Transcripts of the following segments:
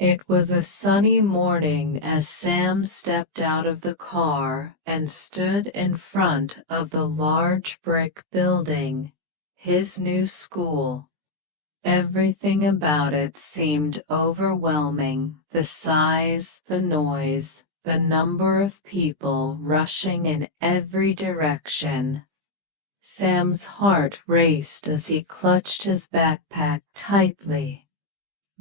It was a sunny morning as Sam stepped out of the car and stood in front of the large brick building, his new school. Everything about it seemed overwhelming: the size, the noise, the number of people rushing in every direction. Sam's heart raced as he clutched his backpack tightly.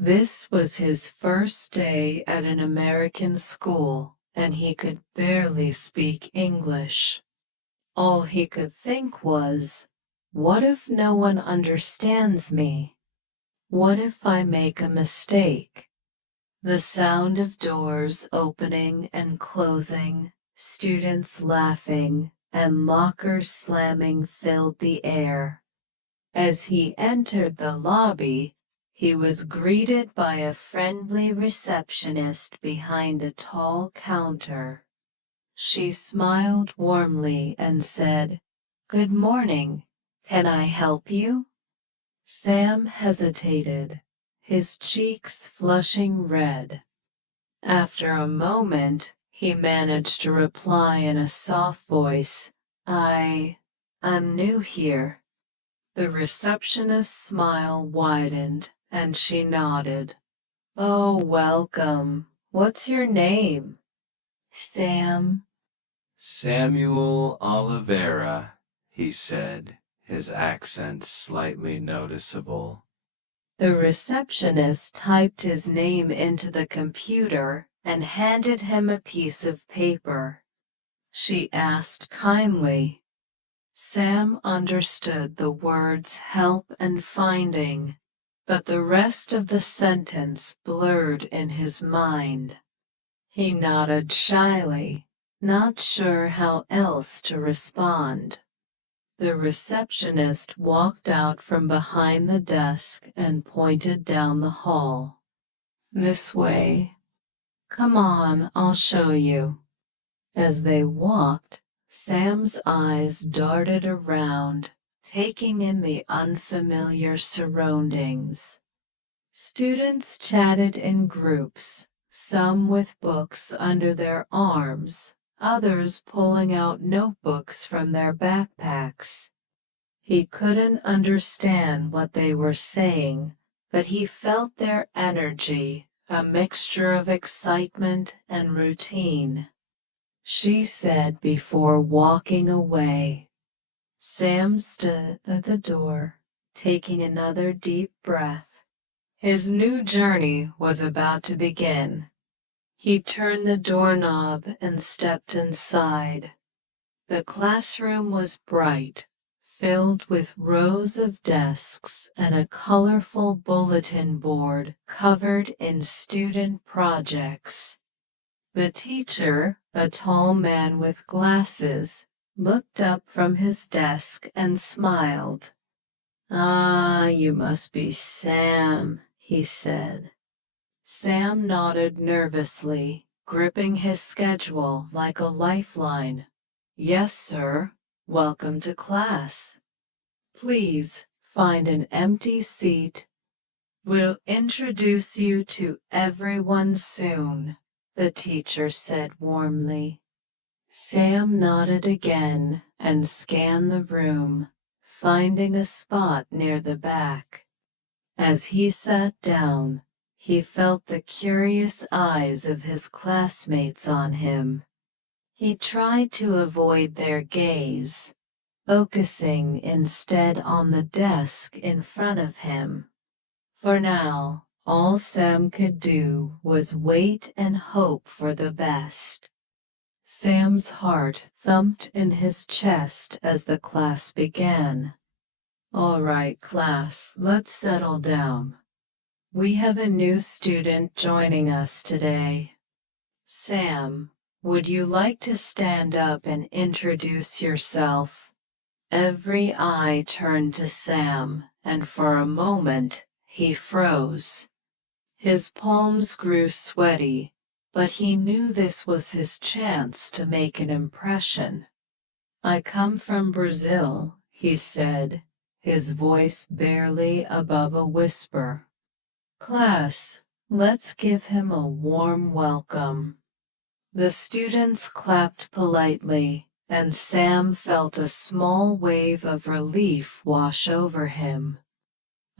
This was his first day at an American school, and he could barely speak English. All he could think was, what if no one understands me? What if I make a mistake? The sound of doors opening and closing, students laughing, and lockers slamming filled the air. As he entered the lobby, he was greeted by a friendly receptionist behind a tall counter. She smiled warmly and said, "Good morning. Can I help you?" Sam hesitated, his cheeks flushing red. After a moment, he managed to reply in a soft voice, I'm new here." The receptionist's smile widened, and she nodded. "Oh, welcome. What's your name?" "Sam." "Samuel Oliveira," he said, his accent slightly noticeable. The receptionist typed his name into the computer and handed him a piece of paper. She asked kindly. Sam understood the words help and finding, but the rest of the sentence blurred in his mind. He nodded shyly, not sure how else to respond. The receptionist walked out from behind the desk and pointed down the hall. "This way. Come on, I'll show you." As they walked, Sam's eyes darted around, taking in the unfamiliar surroundings. Students chatted in groups, some with books under their arms, others pulling out notebooks from their backpacks. He couldn't understand what they were saying, but he felt their energy, a mixture of excitement and routine. She said before walking away. Sam stood at the door, taking another deep breath. His new journey was about to begin. He turned the doorknob and stepped inside. The classroom was bright, filled with rows of desks and a colorful bulletin board covered in student projects. The teacher, a tall man with glasses, looked up from his desk and smiled. "Ah, you must be Sam," he said. Sam nodded nervously, gripping his schedule like a lifeline. "Yes, sir. Welcome to class. Please find an empty seat. We'll introduce you to everyone soon," the teacher said warmly. Sam nodded again and scanned the room, finding a spot near the back. As he sat down, he felt the curious eyes of his classmates on him. He tried to avoid their gaze, focusing instead on the desk in front of him. For now, all Sam could do was wait and hope for the best. Sam's heart thumped in his chest as the class began. "All right, class, let's settle down. We have a new student joining us today. Sam, would you like to stand up and introduce yourself?" Every eye turned to Sam, and for a moment, he froze. His palms grew sweaty, but he knew this was his chance to make an impression. "I come from Brazil," he said, his voice barely above a whisper. "Class, Let's give him a warm welcome." The students clapped politely, and Sam felt a small wave of relief wash over him.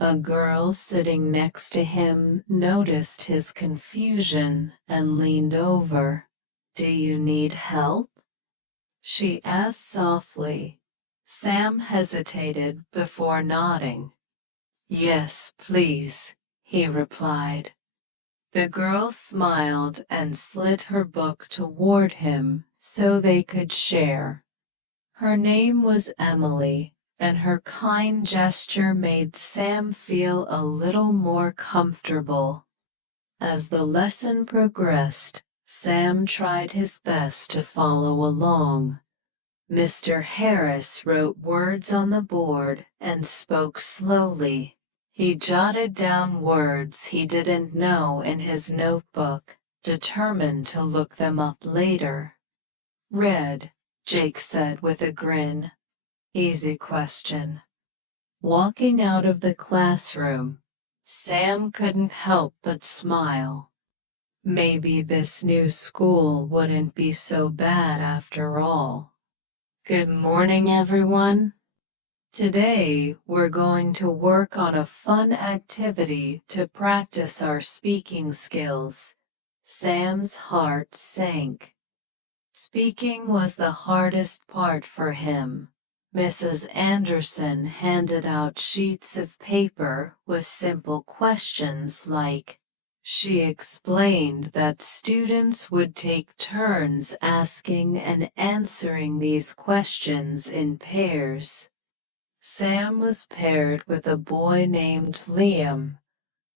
A girl sitting next to him noticed his confusion and leaned over. "Do you need help?" she asked softly. Sam hesitated before nodding. "Yes, please," he replied. The girl smiled and slid her book toward him so they could share. Her name was Emily, and her kind gesture made Sam feel a little more comfortable. As the lesson progressed, Sam tried his best to follow along. Mr. Harris wrote words on the board and spoke slowly. He jotted down words he didn't know in his notebook, determined to look them up later. "Red," Jake said with a grin. "Easy question." Walking out of the classroom, Sam couldn't help but smile. Maybe this new school wouldn't be so bad after all. Good morning, everyone. Today, we're going to work on a fun activity to practice our speaking skills. Sam's heart sank. Speaking was the hardest part for him. Mrs. Anderson handed out sheets of paper with simple questions like, she explained that students would take turns asking and answering these questions in pairs. Sam was paired with a boy named Liam.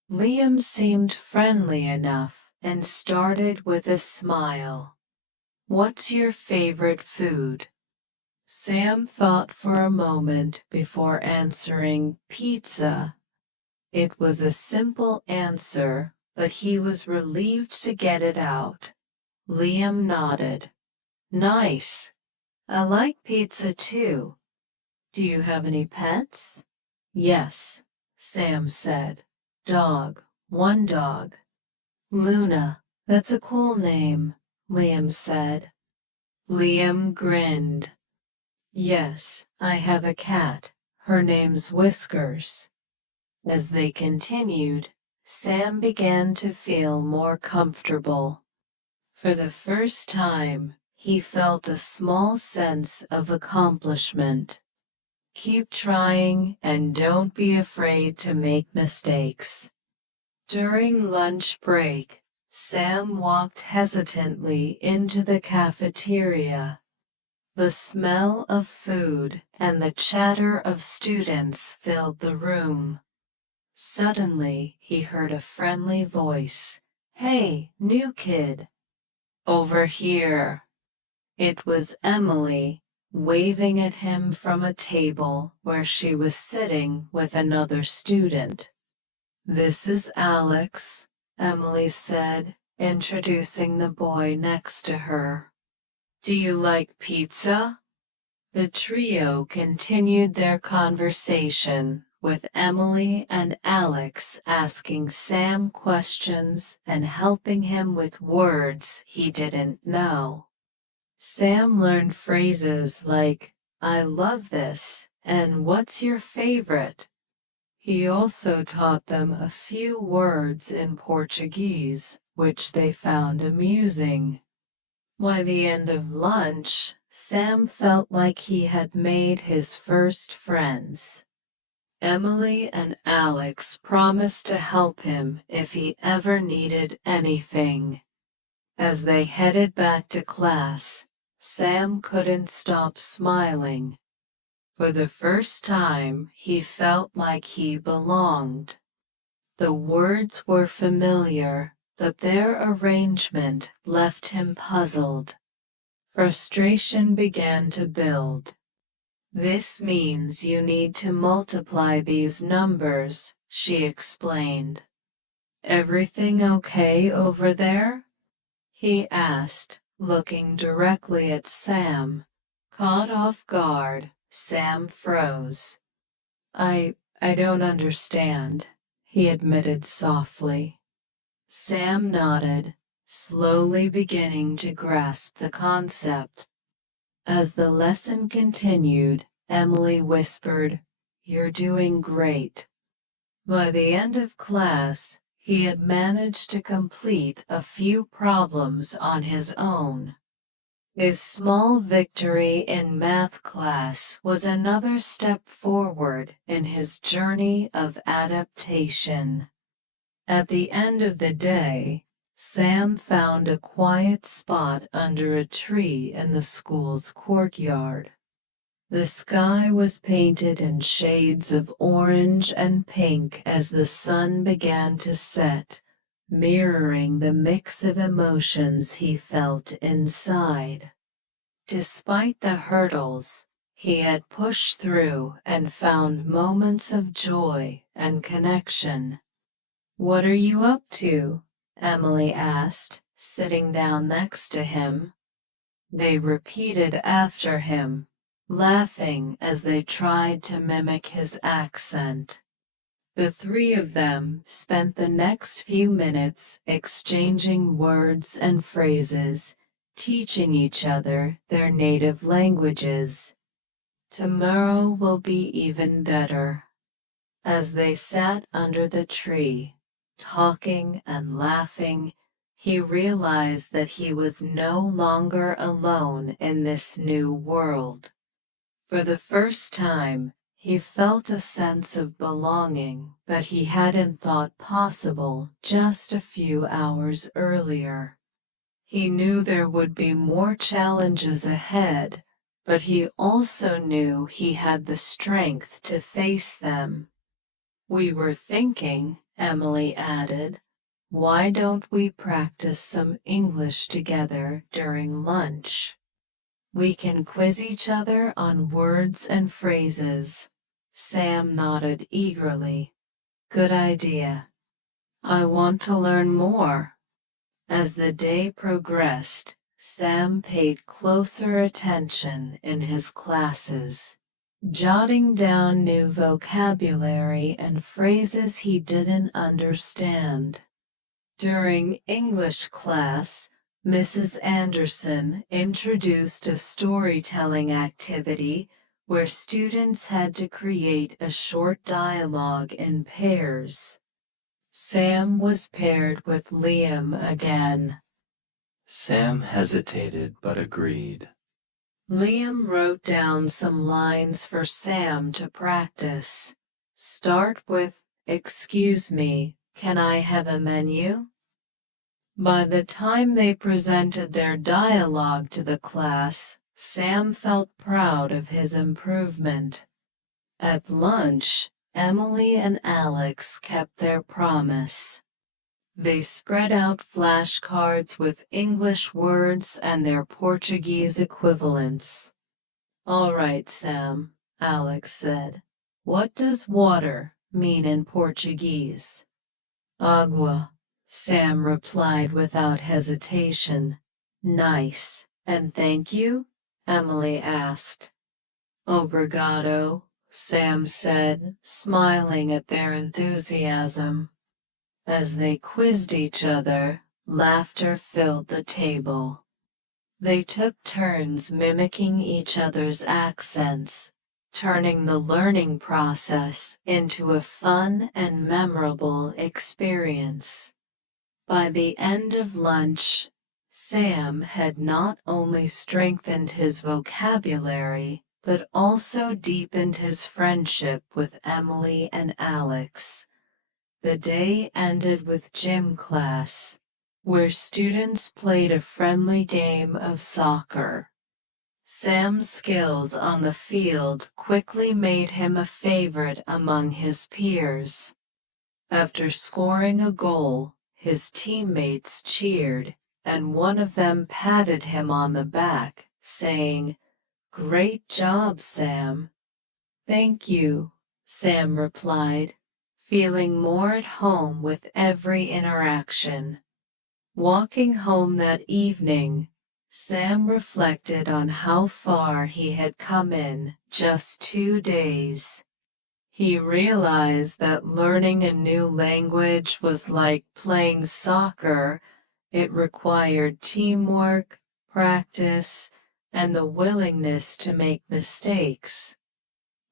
Liam seemed friendly enough and started with a smile. "What's your favorite food?" Sam thought for a moment before answering pizza. It was a simple answer, but he was relieved to get it out. Liam nodded. "Nice. I like pizza too. Do you have any pets?" "Yes," Sam said. "Dog, one dog." "Luna, that's a cool name," Liam said. Liam grinned. "Yes, I have a cat. Her name's Whiskers." As they continued, Sam began to feel more comfortable. For the first time, he felt a small sense of accomplishment. Keep trying and don't be afraid to make mistakes. During lunch break, Sam walked hesitantly into the cafeteria. The smell of food and the chatter of students filled the room. Suddenly, he heard a friendly voice. "Hey, new kid. Over here." It was Emily, waving at him from a table where she was sitting with another student. "This is Alex," Emily said, introducing the boy next to her. "Do you like pizza?" The trio continued their conversation, with Emily and Alex asking Sam questions and helping him with words he didn't know. Sam learned phrases like, "I love this," and "What's your favorite?" He also taught them a few words in Portuguese, which they found amusing. By the end of lunch, Sam felt like he had made his first friends. Emily and Alex promised to help him if he ever needed anything. As they headed back to class, Sam couldn't stop smiling. For the first time, he felt like he belonged. The words were familiar, but their arrangement left him puzzled. Frustration began to build. "This means you need to multiply these numbers," she explained. "Everything okay over there?" he asked, looking directly at Sam. Caught off guard, Sam froze. I don't understand," he admitted softly. Sam nodded, slowly beginning to grasp the concept. As the lesson continued, Emily whispered, "You're doing great." By the end of class, he had managed to complete a few problems on his own. His small victory in math class was another step forward in his journey of adaptation. At the end of the day, Sam found a quiet spot under a tree in the school's courtyard. The sky was painted in shades of orange and pink as the sun began to set, mirroring the mix of emotions he felt inside. Despite the hurdles, he had pushed through and found moments of joy and connection. "What are you up to?" Emily asked, sitting down next to him. They repeated after him, laughing as they tried to mimic his accent. The three of them spent the next few minutes exchanging words and phrases, teaching each other their native languages. "Tomorrow will be even better." As they sat under the tree, talking and laughing, he realized that he was no longer alone in this new world. For the first time, he felt a sense of belonging that he hadn't thought possible just a few hours earlier. He knew there would be more challenges ahead, but he also knew he had the strength to face them. "We were thinking," Emily added, "why don't we practice some English together during lunch? We can quiz each other on words and phrases." Sam nodded eagerly. "Good idea. I want to learn more." As the day progressed, Sam paid closer attention in his classes, jotting down new vocabulary and phrases he didn't understand. During English class, Mrs. Anderson introduced a storytelling activity where students had to create a short dialogue in pairs. Sam was paired with Liam again. Sam hesitated but agreed. Liam wrote down some lines for Sam to practice. Start with, "Excuse me, can I have a menu?" By the time they presented their dialogue to the class, Sam felt proud of his improvement. At lunch, Emily and Alex kept their promise. They spread out flashcards with English words and their Portuguese equivalents. "All right, Sam," Alex said. "What does water mean in Portuguese?" "Agua," Sam replied without hesitation. "Nice. And thank you?" Emily asked. "Obrigado," Sam said, smiling at their enthusiasm. As they quizzed each other, laughter filled the table. They took turns mimicking each other's accents, turning the learning process into a fun and memorable experience. By the end of lunch, Sam had not only strengthened his vocabulary, but also deepened his friendship with Emily and Alex. The day ended with gym class, where students played a friendly game of soccer. Sam's skills on the field quickly made him a favorite among his peers. After scoring a goal, his teammates cheered, and one of them patted him on the back, saying, "Great job, Sam." "Thank you," Sam replied, feeling more at home with every interaction. Walking home that evening, Sam reflected on how far he had come in just 2 days. He realized that learning a new language was like playing soccer. It required teamwork, practice, and the willingness to make mistakes.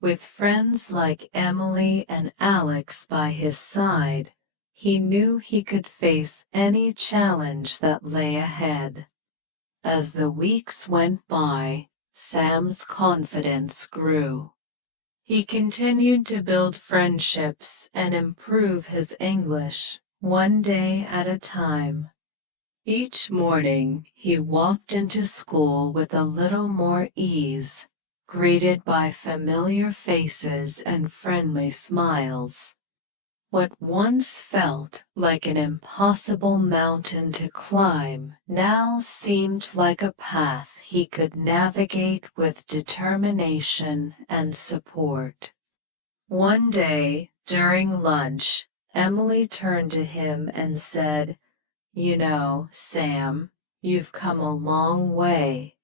With friends like Emily and Alex by his side, he knew he could face any challenge that lay ahead. As the weeks went by, Sam's confidence grew. He continued to build friendships and improve his English, one day at a time. Each morning, he walked into school with a little more ease, greeted by familiar faces and friendly smiles. What once felt like an impossible mountain to climb now seemed like a path he could navigate with determination and support. One day, during lunch, Emily turned to him and said, "You know, Sam, you've come a long way.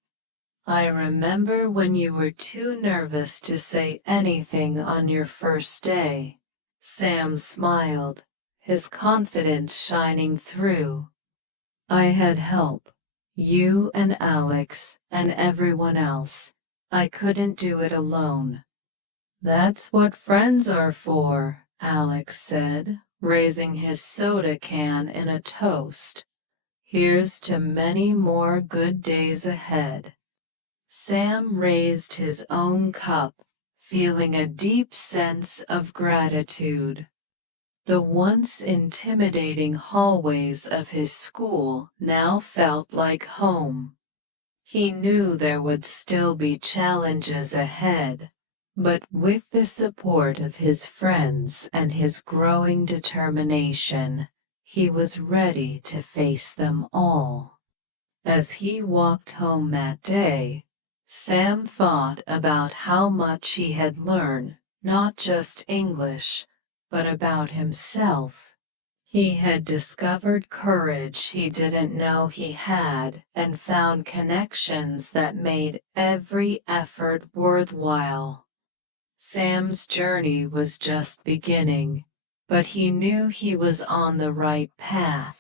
I remember when you were too nervous to say anything on your first day." Sam smiled, his confidence shining through. "I had help. You and Alex and everyone else. I couldn't do it alone." "That's what friends are for," Alex said, raising his soda can in a toast. "Here's to many more good days ahead." Sam raised his own cup, feeling a deep sense of gratitude. The once intimidating hallways of his school now felt like home. He knew there would still be challenges ahead, but with the support of his friends and his growing determination, he was ready to face them all. As he walked home that day, Sam thought about how much he had learned, not just English, but about himself. He had discovered courage he didn't know he had and found connections that made every effort worthwhile. Sam's journey was just beginning, but he knew he was on the right path.